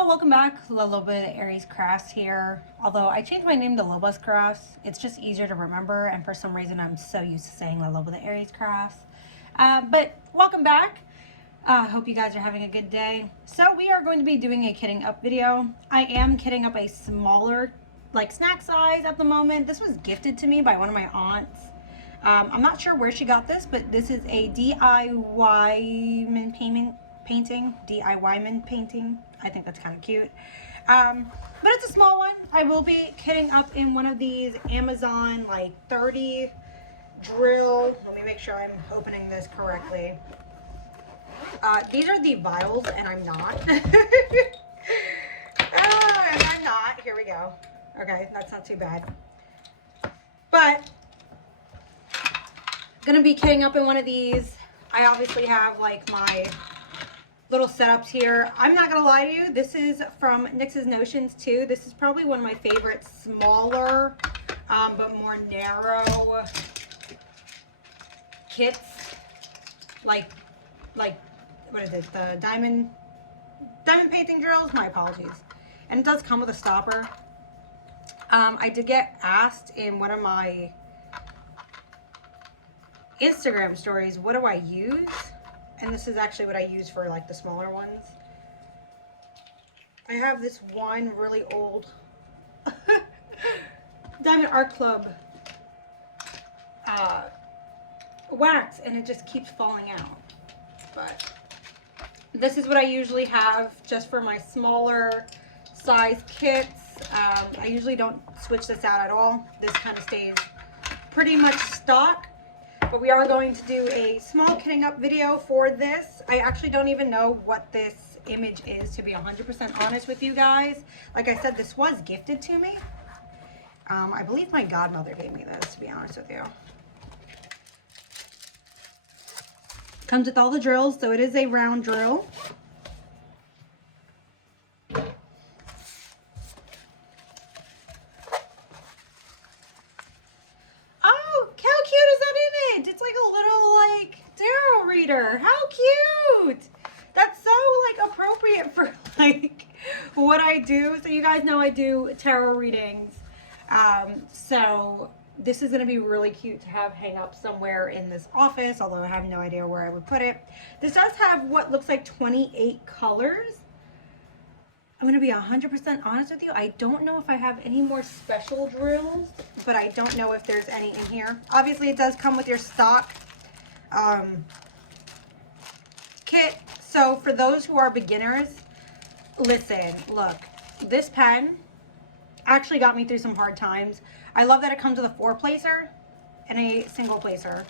Hello, welcome back. Lobas Crafts here. Although I changed my name to Lobas Crafts, it's just easier to remember, and for some reason I'm so used to saying Lobas Crafts. But welcome back. Hope you guys are having a good day. So we are going to be doing a kitting up video. I am kitting up a smaller, like snack size at the moment. This was gifted to me by one of my aunts. I'm not sure where she got this, but this is a DIY painting. I think that's kind of cute. But it's a small one. I will be kitting up in one of these Amazon like 30 drill. Let me make sure I'm opening this correctly. These are the vials, and I'm not. And I'm not. Here we go. Okay, that's not too bad. But gonna be kitting up in one of these. I obviously have like my little setups here. I'm not gonna lie to you, this is from Nix's Notions too. This is probably one of my favorite smaller but more narrow kits. Like what is it, the diamond painting drills? My apologies. And it does come with a stopper. I did get asked in one of my Instagram stories, what do I use? And this is actually what I use for like the smaller ones. I have this one really old Diamond Art Club wax, and it just keeps falling out. But this is what I usually have just for my smaller size kits. I usually don't switch this out at all. This kind of stays pretty much stock. But we are going to do a small kitting up video for this. I actually don't even know what this image is, to be 100% honest with you guys. Like I said, this was gifted to me. I believe my godmother gave me this, to be honest with you. Comes with all the drills, so it is a round drill. How cute! That's so like appropriate for like what I do. So you guys know I do tarot readings. So this is going to be really cute to have hang up somewhere in this office, although I have no idea where I would put it. This does have what looks like 28 colors. I'm going to be 100% honest with you. I don't know if I have any more special drills, but I don't know if there's any in here. Obviously it does come with your stock kit. So for those who are beginners, listen, look, this pen actually got me through some hard times. I love that it comes with a 4-placer and a single placer.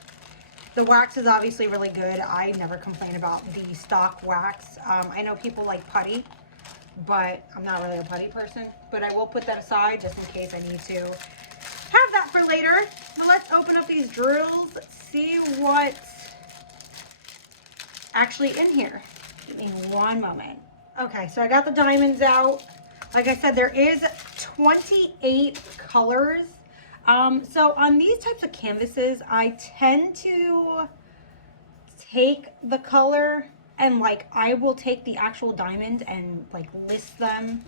The wax is obviously really good. I never complain about the stock wax. I know people like putty, but I'm not really a putty person, but I will put that aside just in case I need to have that for later. But let's open up these drills, see what actually in here. Give me one moment. Okay, so I got the diamonds out. Like I said, there is 28 colors. So on these types of canvases, I tend to take the color and like I will take the actual diamond and like list them.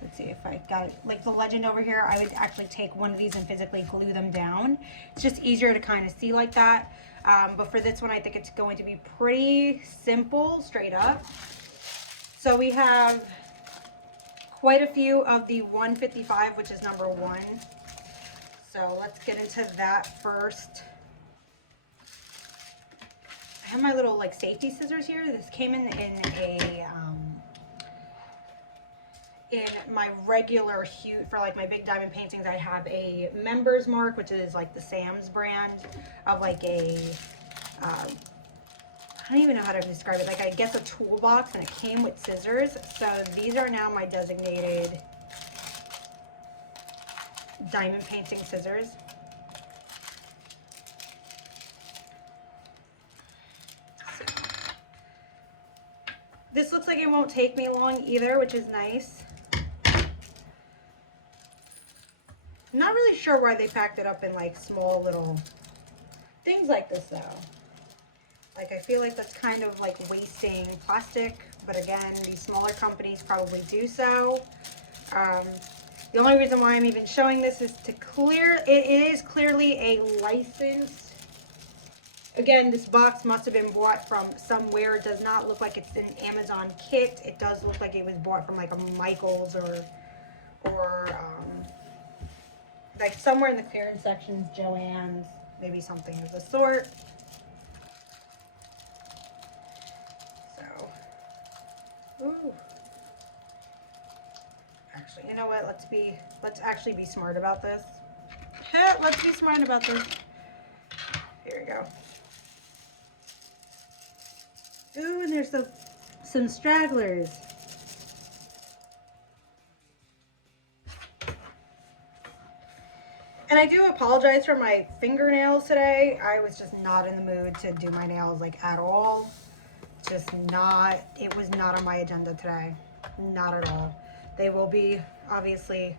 Let's see if I got it. Like the legend over here, I would actually take one of these and physically glue them down. It's just easier to kind of see like that. But for this one, I think it's going to be pretty simple, straight up. So we have quite a few of the 155, which is number 1. So let's get into that first. I have my little like safety scissors here. This came in my regular hue for like my big diamond paintings. I have a members mark, which is like the Sam's brand of like a I don't even know how to describe it, like I guess a toolbox, and it came with scissors. So these are now my designated diamond painting scissors. So, this looks like it won't take me long either, which is nice. I'm not really sure why they packed it up in like small little things like this though. Like I feel like that's kind of like wasting plastic, but again, these smaller companies probably do so. The only reason why I'm even showing this is to clear, it is clearly a licensed. Again, this box must have been bought from somewhere. It does not look like it's an Amazon kit. It does look like it was bought from like a Michael's or like somewhere in the clearance sections, Joann's, maybe something of the sort. So, ooh. Actually, you know what? Let's actually be smart about this. Let's be smart about this. Here we go. Ooh, and there's some stragglers. And I do apologize for my fingernails today. I was just not in the mood to do my nails like at all. Just not, it was not on my agenda today. Not at all. They will be obviously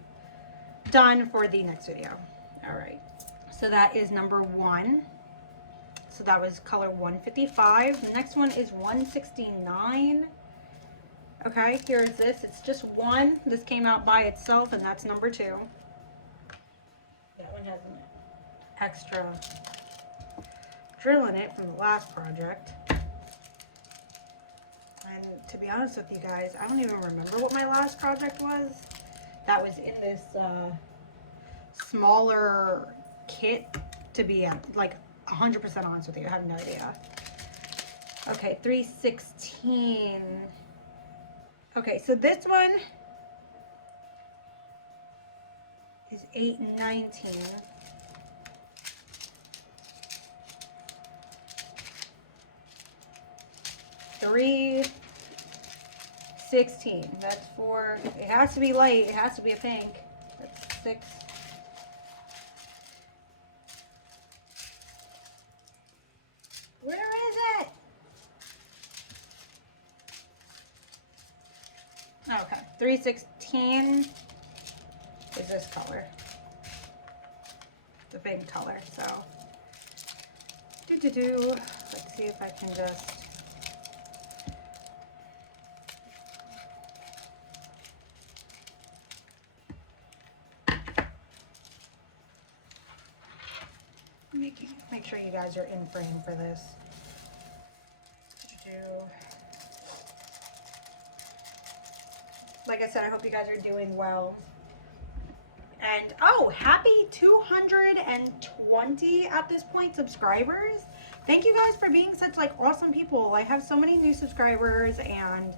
done for the next video. All right. So that is number 1. So that was color 155. The next one is 169. Okay, here's this. It's just one. This came out by itself, and that's number 2. That one has an extra drill in it from the last project. And to be honest with you guys, I don't even remember what my last project was. That was in this smaller kit, to be like 100% honest with you. I have no idea. Okay, 316. Okay, so this one is 819. $316. That's for, it has to be light, it has to be a pink. That's 6. Where is it? Okay, 316 is this color. The big color, so. Let's see if I can just. Make sure you guys are in frame for this. Like I said, I hope you guys are doing well. And oh, happy 220 at this point subscribers. Thank you guys for being such like awesome people. I have so many new subscribers, and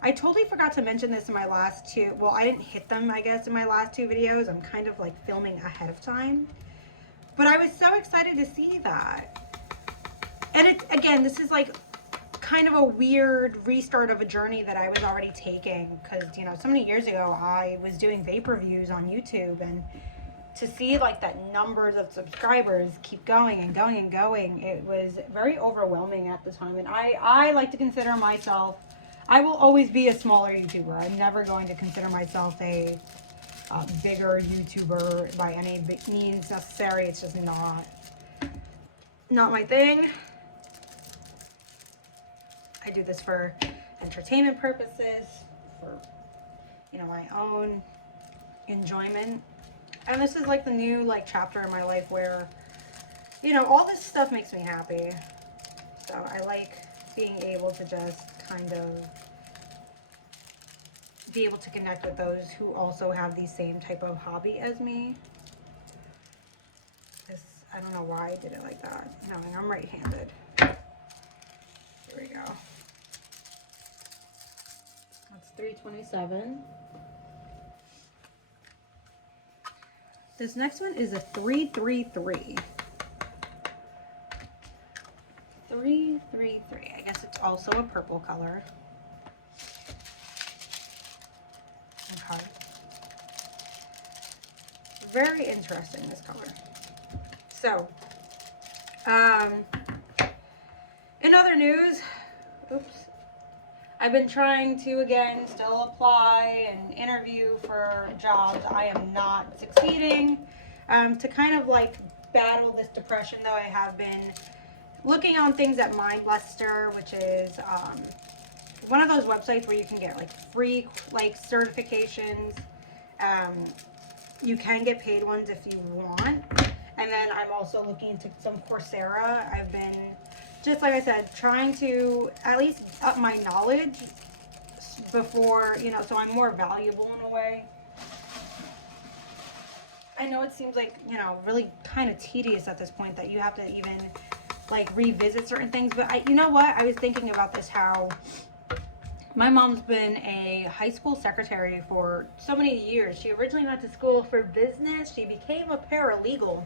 I totally forgot to mention this in my last 2. Well, I didn't hit them, I guess, in my last 2 videos. I'm kind of like filming ahead of time. But I was so excited to see that. And it's, again, this is like kind of a weird restart of a journey that I was already taking, because, you know, so many years ago I was doing vape reviews on YouTube, and to see like that numbers of subscribers keep going and going and going, it was very overwhelming at the time. And I like to consider myself, I will always be a smaller YouTuber. I'm never going to consider myself a bigger YouTuber by any means necessary. It's just not my thing. I do this for entertainment purposes, for, you know, my own enjoyment. And this is like the new like chapter in my life where, you know, all this stuff makes me happy. So I like being able to just kind of be able to connect with those who also have the same type of hobby as me. I don't know why I did it like that. No, I'm right-handed. Here we go. That's 327. This next one is a 333. 333. I guess it's also a purple color. Okay. Very interesting, this color. So, in other news, I've been trying to, again, still apply and interview for jobs. I am not succeeding. To kind of like battle this depression, though, I have been looking on things at Mind Luster, which is one of those websites where you can get like free like certifications. You can get paid ones if you want. And then I'm also looking into some Coursera. I've been, just like I said, trying to at least up my knowledge before, you know, so I'm more valuable in a way. I know it seems like, you know, really kind of tedious at this point that you have to even like revisit certain things. But you know what? I was thinking about this, how my mom's been a high school secretary for so many years. She originally went to school for business. She became a paralegal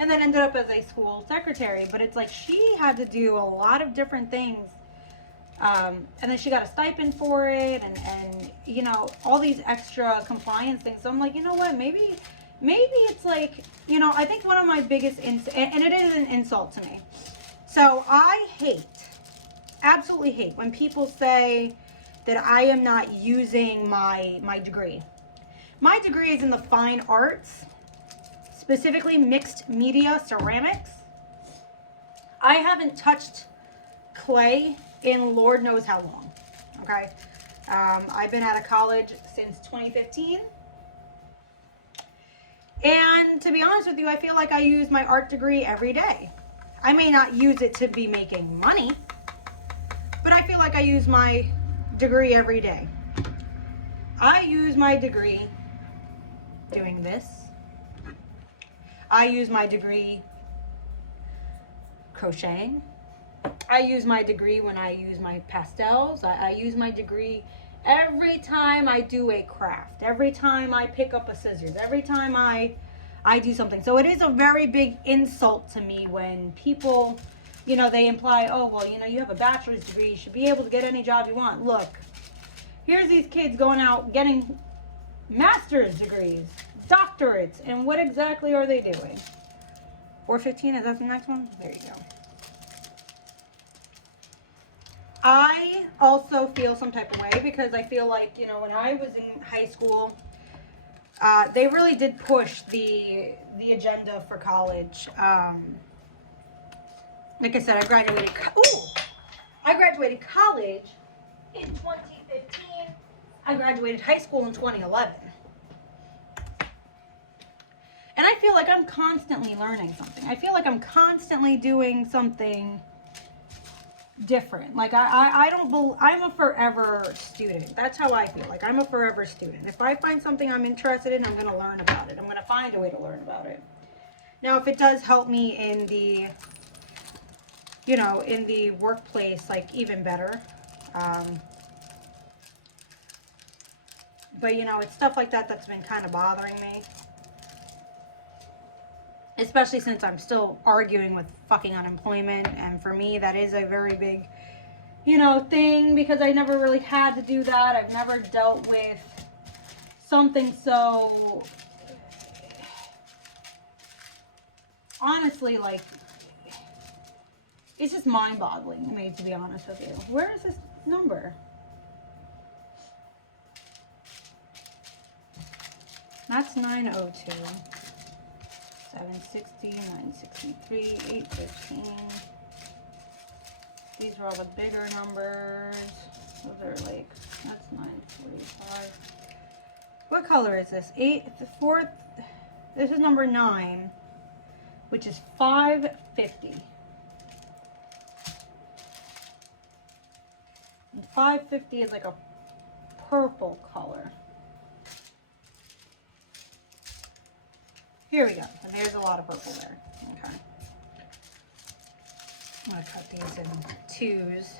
and then ended up as a school secretary. But it's like she had to do a lot of different things. And then she got a stipend for it and you know, all these extra compliance things. So I'm like, you know what? Maybe it's like, you know, I think one of my biggest, and it is an insult to me. So I absolutely hate when people say that I am not using my degree. My degree is in the fine arts, specifically mixed media ceramics. I haven't touched clay in Lord knows how long, okay? I've been out of college since 2015. And to be honest with you, I feel like I use my art degree every day. I may not use it to be making money, but I feel like I use my degree every day. I use my degree doing this. I use my degree crocheting. I use my degree when I use my pastels. I use my degree every time I do a craft, every time I pick up a scissors, every time I do something. So it is a very big insult to me when people, you know, they imply, oh, well, you know, you have a bachelor's degree, you should be able to get any job you want. Look, here's these kids going out getting master's degrees, doctorates, and what exactly are they doing? 415, is that the next one? There you go. I also feel some type of way because I feel like, you know, when I was in high school, they really did push the agenda for college. Like I said, I graduated college in 2015. I graduated high school in 2011. And I feel like I'm constantly learning something. I feel like I'm constantly doing something different. Like I'm a forever student. That's how I feel. Like I'm a forever student. If I find something I'm interested in, I'm going to learn about it. I'm going to find a way to learn about it. Now, if it does help me in the, you know, in the workplace, like even better. But you know, it's stuff like that that's been kind of bothering me. Especially since I'm still arguing with fucking unemployment. And for me, that is a very big, you know, thing because I never really had to do that. I've never dealt with something so, honestly, like, it's just mind-boggling to me, to be honest with you. Where is this number? That's 902. 760, 963, 815. These are all the bigger numbers. Those are like, that's 945. What color is this? The fourth, this is number 9, which is 550. And 550 is like a purple color. Here we go. And there's a lot of purple there. Okay. I'm going to cut these in twos.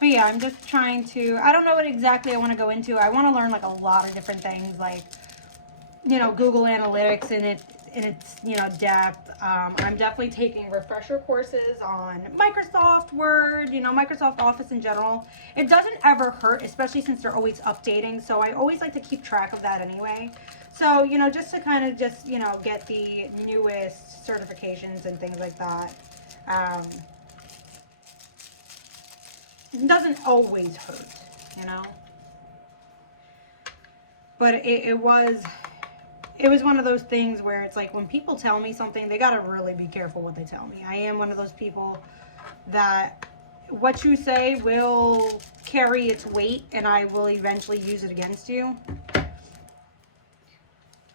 But yeah, I'm just trying to, I don't know what exactly I want to go into. I want to learn like a lot of different things, like, you know, Google Analytics in its, you know, depth. I'm definitely taking refresher courses on Microsoft Word, you know, Microsoft Office in general. It doesn't ever hurt, especially since they're always updating. So I always like to keep track of that anyway. So, you know, just to kind of just, you know, get the newest certifications and things like that. It doesn't always hurt, you know. But it was one of those things where it's like when people tell me something, they got to really be careful what they tell me. I am one of those people that what you say will carry its weight and I will eventually use it against you.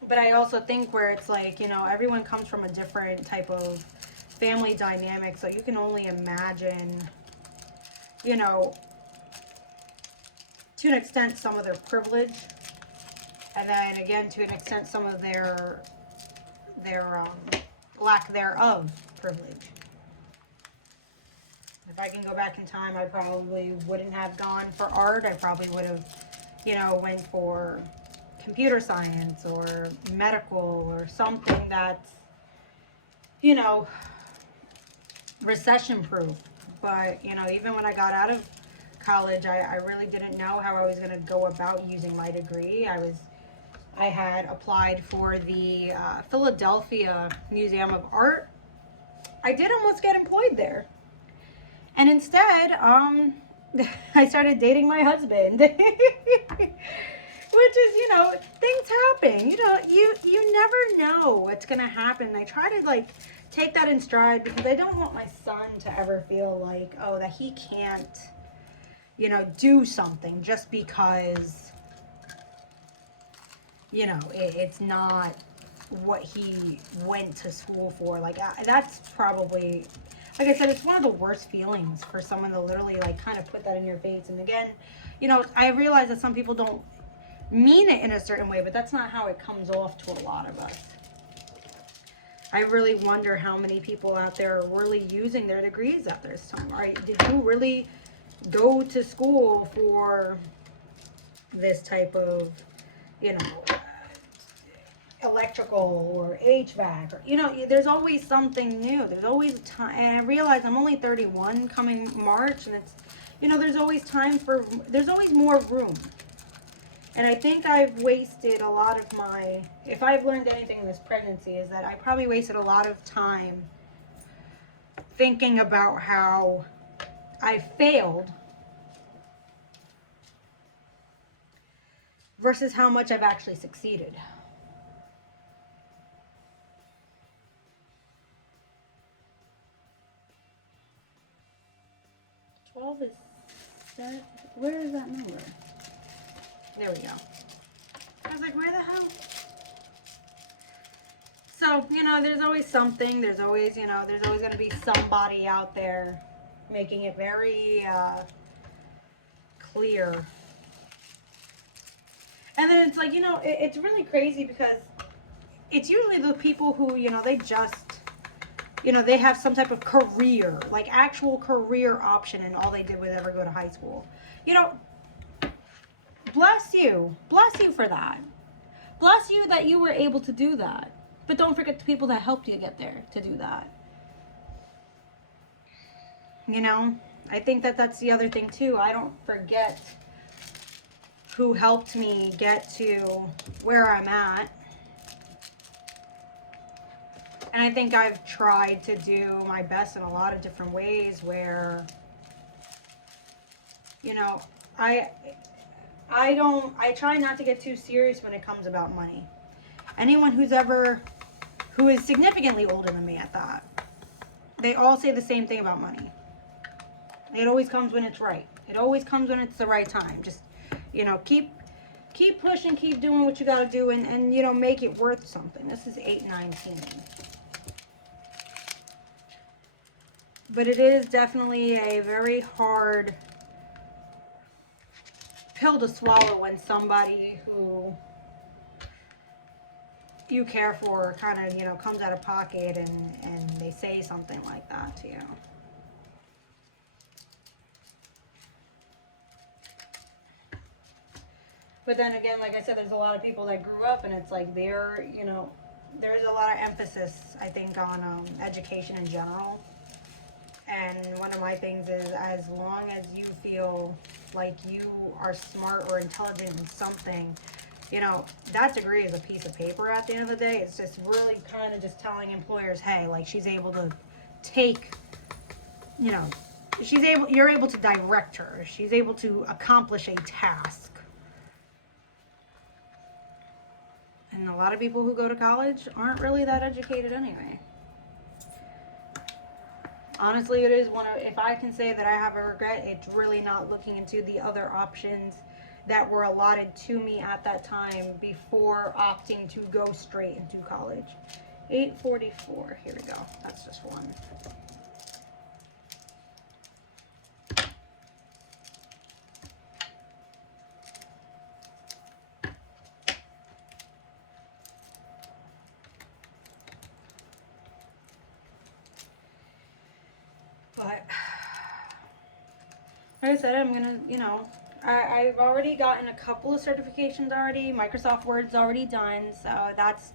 But I also think where it's like, you know, everyone comes from a different type of family dynamic, so you can only imagine, you know, to an extent some of their privilege, and then again to an extent some of their lack thereof privilege. If I can go back in time, I probably wouldn't have gone for art. I probably would have, you know, went for computer science or medical or something that's, you know, recession proof. But, you know, even when I got out of college, I really didn't know how I was going to go about using my degree. I had applied for the Philadelphia Museum of Art. I did almost get employed there. And instead, I started dating my husband. Which is, you know, things happen. You know, you never know what's going to happen. I try to, like, take that in stride because I don't want my son to ever feel like, oh, that he can't, you know, do something just because, you know, it's not what he went to school for. Like, that's probably, like I said, it's one of the worst feelings for someone to literally, like, kind of put that in your face. And again, you know, I realize that some people don't mean it in a certain way, but that's not how it comes off to a lot of us. I really wonder how many people out there are really using their degrees at this time, right? Did you really go to school for this type of, you know, electrical or HVAC, or, you know, there's always something new. There's always time. And I realize I'm only 31 coming March, and it's, you know, there's always more room. And I think I've wasted a lot of my, if I've learned anything in this pregnancy, is that I probably wasted a lot of time thinking about how I failed versus how much I've actually succeeded. Where is that number? There we go. I was like, where the hell? So, you know, there's always something. There's always, you know, there's always going to be somebody out there making it very clear. And then it's like, you know, it's really crazy because it's usually the people who, you know, they just, you know, they have some type of career, like actual career option, and all they did was ever go to high school. You know, bless you for that. Bless you that you were able to do that. But don't forget the people that helped you get there to do that. You know, I think that that's the other thing too. I don't forget who helped me get to where I'm at. And I think I've tried to do my best in a lot of different ways where, you know, I try not to get too serious when it comes about money. Anyone who is significantly older than me at that, they all say the same thing about money. It always comes when it's right. It always comes when it's the right time. Just, you know, keep pushing, keep doing what you got to do, and, you know, make it worth something. This is 819. But it is definitely a very hard pill to swallow when somebody who you care for kind of, you know, comes out of pocket and they say something like that to you. But then again, like I said, there's a lot of people that grew up and it's like they're, you know, there's a lot of emphasis, I think, on education in general. And one of my things is, as long as you feel like you are smart or intelligent in something, you know, that degree is a piece of paper at the end of the day. It's just really kind of just telling employers, hey, like, she's able to take, you know, you're able to direct her. She's able to accomplish a task. And a lot of people who go to college aren't really that educated anyway. Honestly, it is one of, if I can say that I have a regret, it's really not looking into the other options that were allotted to me at that time before opting to go straight into college. 844, here we go. That's just one. But like I said, I'm gonna, I've already gotten a couple of certifications already. Microsoft Word's already done, so that's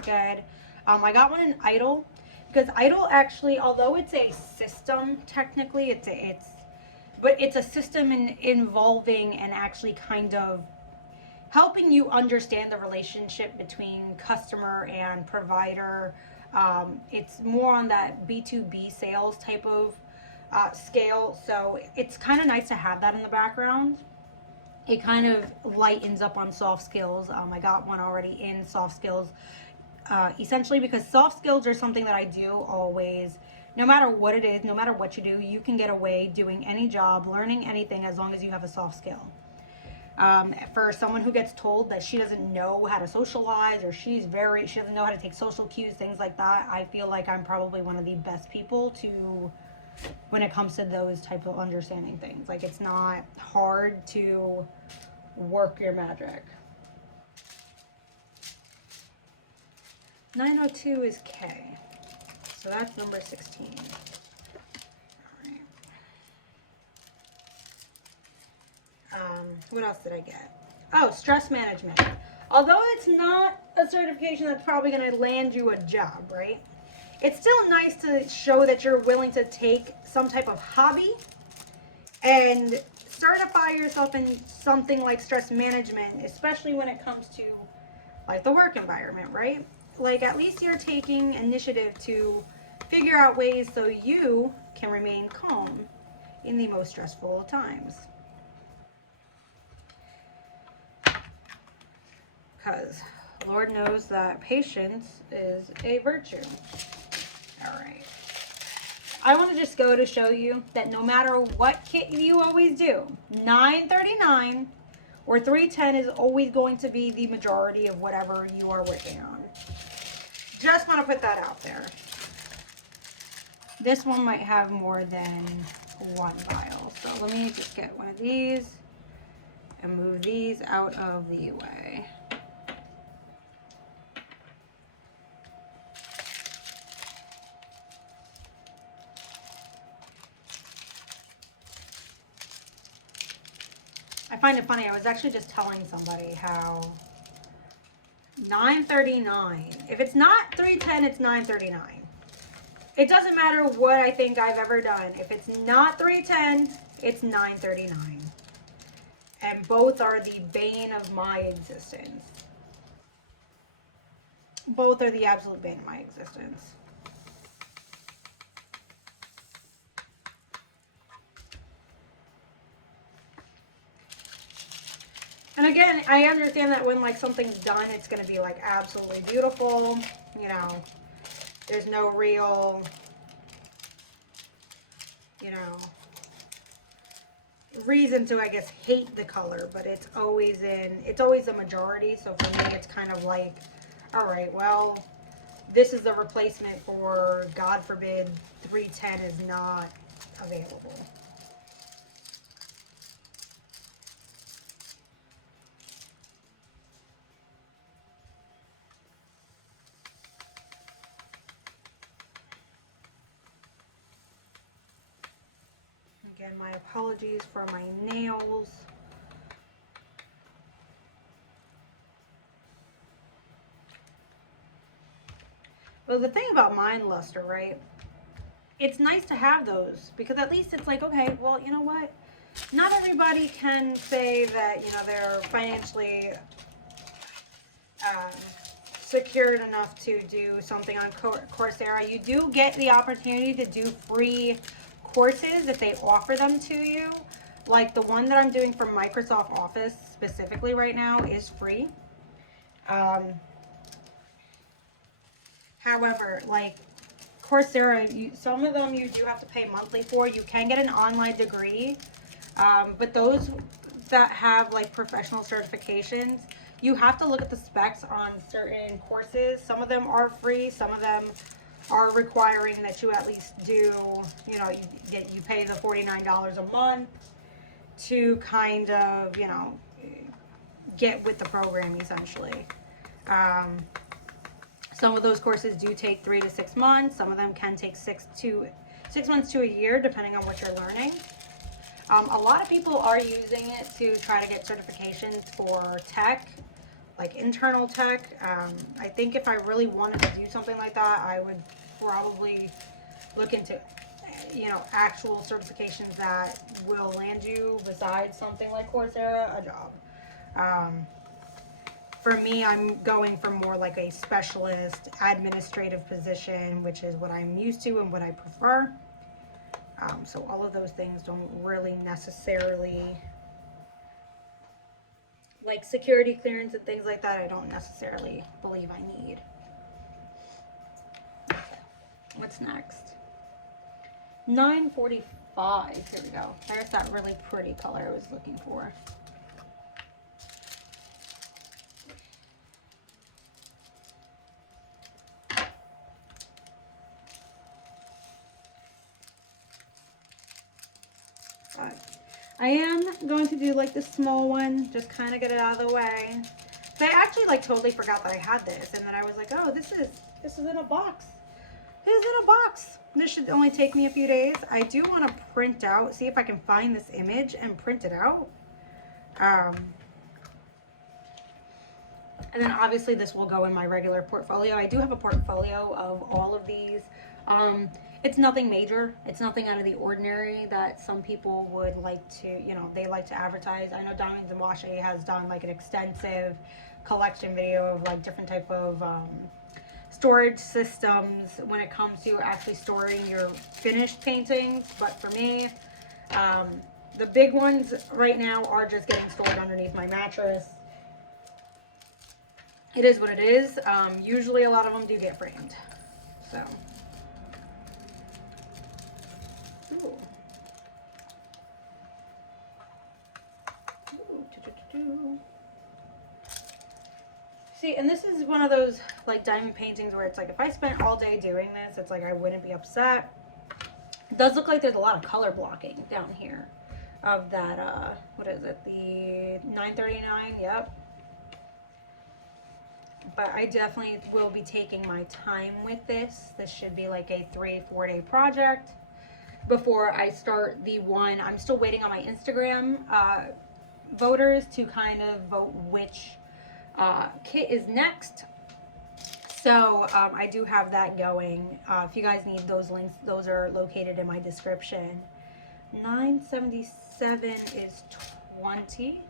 good. I got one in Idle because Idle actually, although it's a system technically, but it's a system involving and actually kind of helping you understand the relationship between customer and provider. It's more on that B2B sales type of scale. So it's kind of nice to have that in the background. It kind of lightens up on soft skills. I got one already in soft skills, essentially because soft skills are something that I do always. No matter what it is, no matter what you do, you can get away doing any job, learning anything as long as you have a soft skill. For someone who gets told that she doesn't know how to socialize or she doesn't know how to take social cues, things like that, I feel like I'm probably one of the best people to, when it comes to those type of understanding things. Like, it's not hard to work your magic. 902 is K, so that's number 16. What else did I get? Oh, stress management. Although it's not a certification that's probably going to land you a job, right? It's still nice to show that you're willing to take some type of hobby and certify yourself in something like stress management, especially when it comes to like the work environment, right? Like, at least you're taking initiative to figure out ways so you can remain calm in the most stressful of times. Because Lord knows that patience is a virtue. All right. I want to just go to show you that no matter what kit you always do, 939 or 310 is always going to be the majority of whatever you are working on. Just want to put that out there. This one might have more than one vial. So let me just get one of these and move these out of the way. I find it funny, I was actually just telling somebody how 939, if it's not 310, it's 939. It doesn't matter what I think I've ever done. If it's not 310, it's 939. And both are the bane of my existence. Both are the absolute bane of my existence. And again, I understand that when like something's done, it's going to be like absolutely beautiful. You know, there's no real, reason to, I guess, hate the color, but it's always a majority. So for me, it's kind of like, all right, well, this is the replacement for, God forbid, 310 is not available. Again, my apologies for my nails. Well, the thing about Mind Luster, right? It's nice to have those because at least it's like, okay, well, you know what? Not everybody can say that, they're financially secured enough to do something on Coursera. You do get the opportunity to do free courses if they offer them to you. Like the one that I'm doing for Microsoft Office specifically right now is free. However, like Coursera, some of them you do have to pay monthly for. You can get an online degree, but those that have like professional certifications, you have to look at the specs on certain courses. Some of them are free, some of them are requiring that you at least do, you know, you pay the $49 a month to kind of, you know, get with the program essentially. Some of those courses do take 3 to 6 months. Some of them can take 6 months to a year, depending on what you're learning. A lot of people are using it to try to get certifications for tech, like internal tech. I think if I really wanted to do something like that, I would probably look into, you know, actual certifications that will land you, besides something like Coursera, a job. For me, I'm going for more like a specialist administrative position, which is what I'm used to and what I prefer. So all of those things don't really necessarily, like security clearance and things like that, I don't necessarily believe I need. Okay. What's next? 945. Here we go. There's that really pretty color I was looking for. I am going to do like the small one, just kind of get it out of the way. So I actually like totally forgot that I had this, and then I was like, oh, this is in a box. This is in a box. This should only take me a few days. I do want to print out, see if I can find this image and print it out. And then obviously this will go in my regular portfolio. I do have a portfolio of all of these. It's nothing major. It's nothing out of the ordinary that some people would like to, you know, they like to advertise. I know Diamonds and Washi has done like an extensive collection video of like different type of storage systems when it comes to actually storing your finished paintings. But for me, the big ones right now are just getting stored underneath my mattress. It is what it is. Usually a lot of them do get framed. So. Ooh. Ooh, see, and this is one of those like diamond paintings where it's like if I spent all day doing this, it's like I wouldn't be upset. It does look like there's a lot of color blocking down here of that, what is it, the 939, yep. But I definitely will be taking my time with this. This should be like a 3-4 day project before I start the one. I'm still waiting on my Instagram voters to kind of vote which kit is next. So I do have that going. If you guys need those links, those are located in my description. 977 is 20.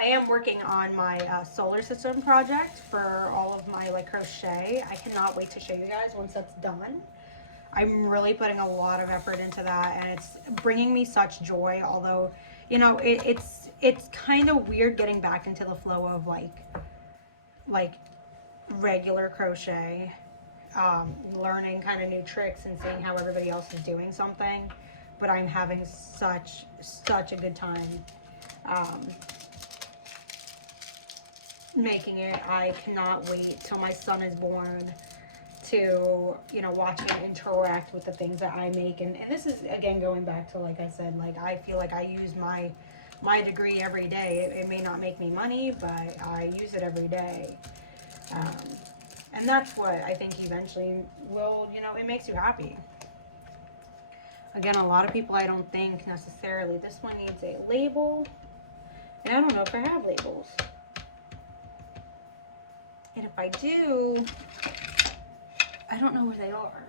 I am working on my solar system project for all of my like crochet. I cannot wait to show you guys once that's done. I'm really putting a lot of effort into that, and it's bringing me such joy. Although, you know, it's kind of weird getting back into the flow of like regular crochet, learning kind of new tricks and seeing how everybody else is doing something. But I'm having such a good time. Making it. I cannot wait till my son is born to, you know, watch him interact with the things that I make. And this is again going back to, like I said, like I feel like I use my degree every day. It may not make me money, but I use it every day. And that's what I think eventually will, you know, it makes you happy. Again, a lot of people I don't think necessarily. This one needs a label, and I don't know if I have labels. And if I do, I don't know where they are,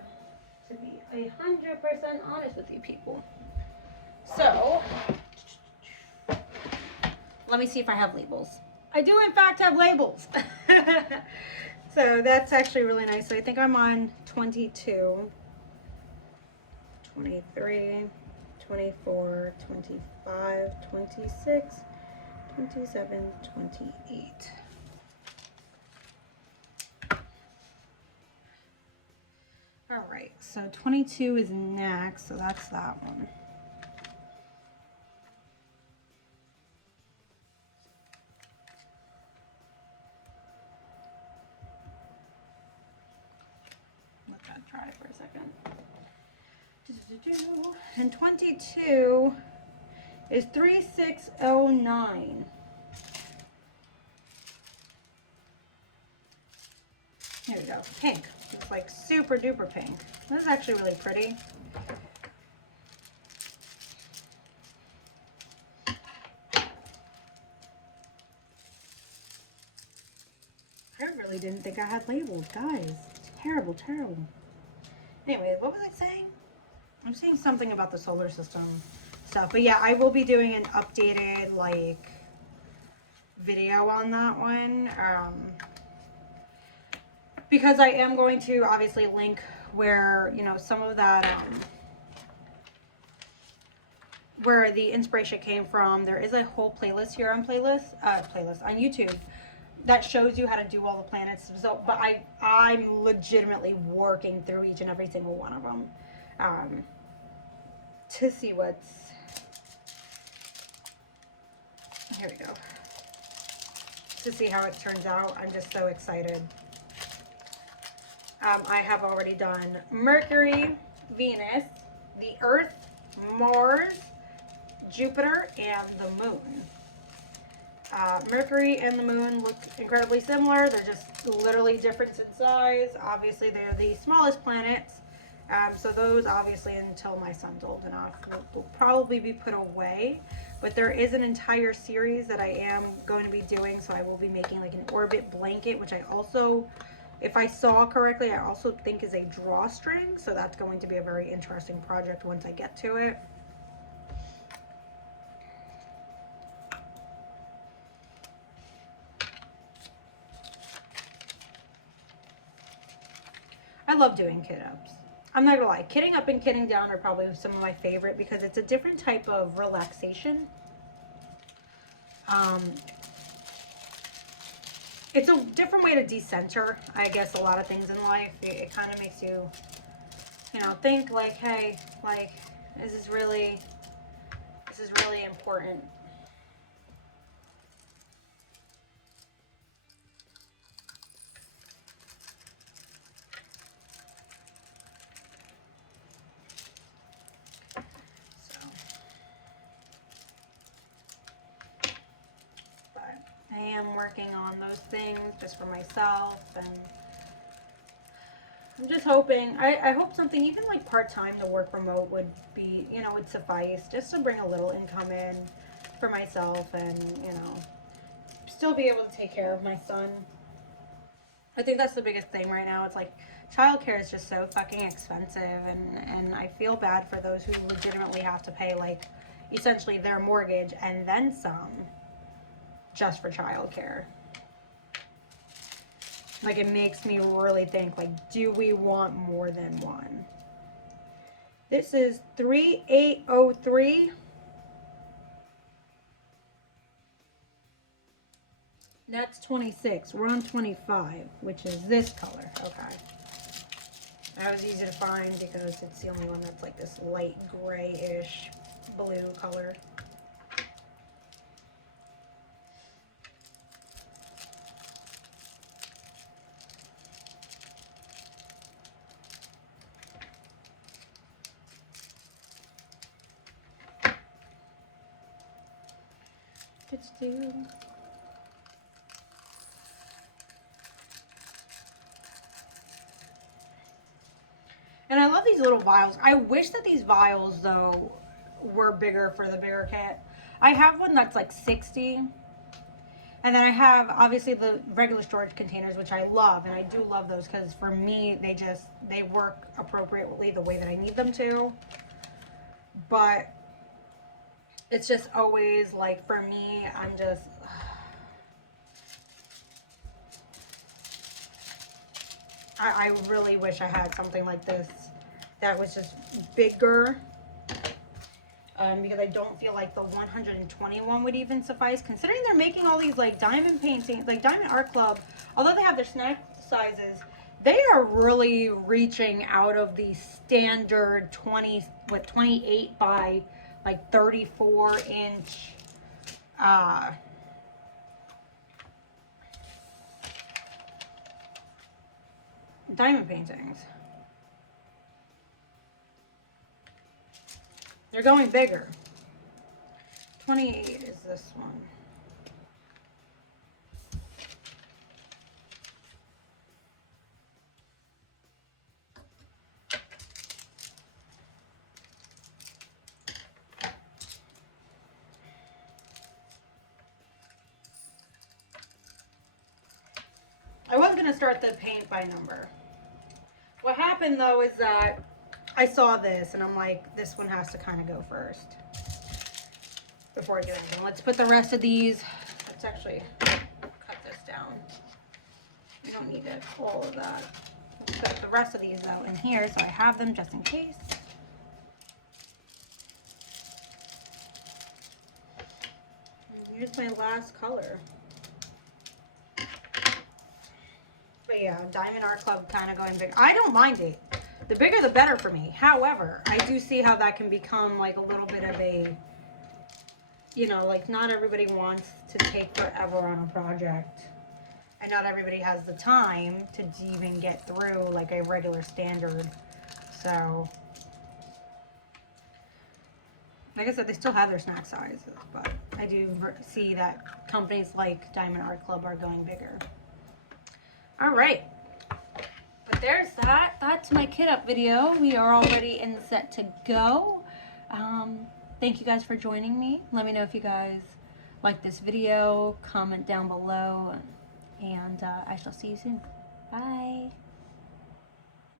to be 100% honest with you people. So, let me see if I have labels. I do in fact have labels. So that's actually really nice. So I think I'm on 22, 23, 24, 25, 26, 27, 28. All right, so 22 is next, so that's that one. Let that dry for a second. And 22 is 3609. Here we go, pink. It's like super duper pink. This is actually really pretty. I really didn't think I had labels, guys. Terrible, terrible. Anyway, what was I saying? I'm saying something about the solar system stuff. But yeah, I will be doing an updated, like, video on that one. Because I am going to obviously link where, you know, some of that, where the inspiration came from. There is a whole playlist here on playlist on YouTube that shows you how to do all the planets. So, but I'm legitimately working through each and every single one of them to see what's. Here we go. To see how it turns out. I'm just so excited. I have already done Mercury, Venus, the Earth, Mars, Jupiter, and the Moon. Mercury and the Moon look incredibly similar. They're just literally different in size. Obviously, they're the smallest planets. So those, obviously, until my son's old enough, will probably be put away. But there is an entire series that I am going to be doing. So I will be making like an orbit blanket, which I also, if I saw correctly, I also think is a drawstring. So that's going to be a very interesting project once I get to it. I love doing kit ups. I'm not gonna lie, kitting up and kitting down are probably some of my favorite because it's a different type of relaxation. It's a different way to decenter, I guess, a lot of things in life. It kind of makes you, you know, think like, hey, like, this is really important. I am working on those things just for myself, and I'm just hoping, I hope something even like part-time to work remote would be, you know, would suffice just to bring a little income in for myself and, you know, still be able to take care of my son. I think that's the biggest thing right now. It's like childcare is just so fucking expensive, and I feel bad for those who legitimately have to pay like essentially their mortgage and then some just for childcare. Like, it makes me really think, like, do we want more than one? This is 3803. That's 26. We're on 25, which is this color. Okay. That was easy to find because it's the only one that's like this light grayish blue color. Let's do. And I love these little vials. I wish that these vials, though, were bigger for the bigger kit. I have one that's like 60. And then I have, obviously, the regular storage containers, which I love. And I do love those because, for me, they work appropriately the way that I need them to. But it's just always, like, for me, I'm just... I really wish I had something like this that was just bigger. because I don't feel like the 121 would even suffice, considering they're making all these like diamond paintings, like Diamond Art Club, although they have their snack sizes, they are really reaching out of the standard 28 by like 34-inch diamond paintings. They're going bigger. 28 is this one. I was going to start the paint by number. What happened though is that I saw this and I'm like, this one has to kind of go first before I do anything. Let's put the rest of these, let's actually cut this down. We don't need it, all of that. Let's put the rest of these out in here so I have them just in case. And here's my last color. But yeah, Diamond Art Club kind of going big. I don't mind it. The bigger the better for me. However, I do see how that can become like a little bit of a, you know, like not everybody wants to take forever on a project. And not everybody has the time to even get through like a regular standard. So, like I said, they still have their snack sizes, but I do see that companies like Diamond Art Club are going bigger. All right. But there's that. That's my kit up video. We are already in set to go. Thank you guys for joining me. Let me know if you guys like this video. Comment down below. And I shall see you soon. Bye.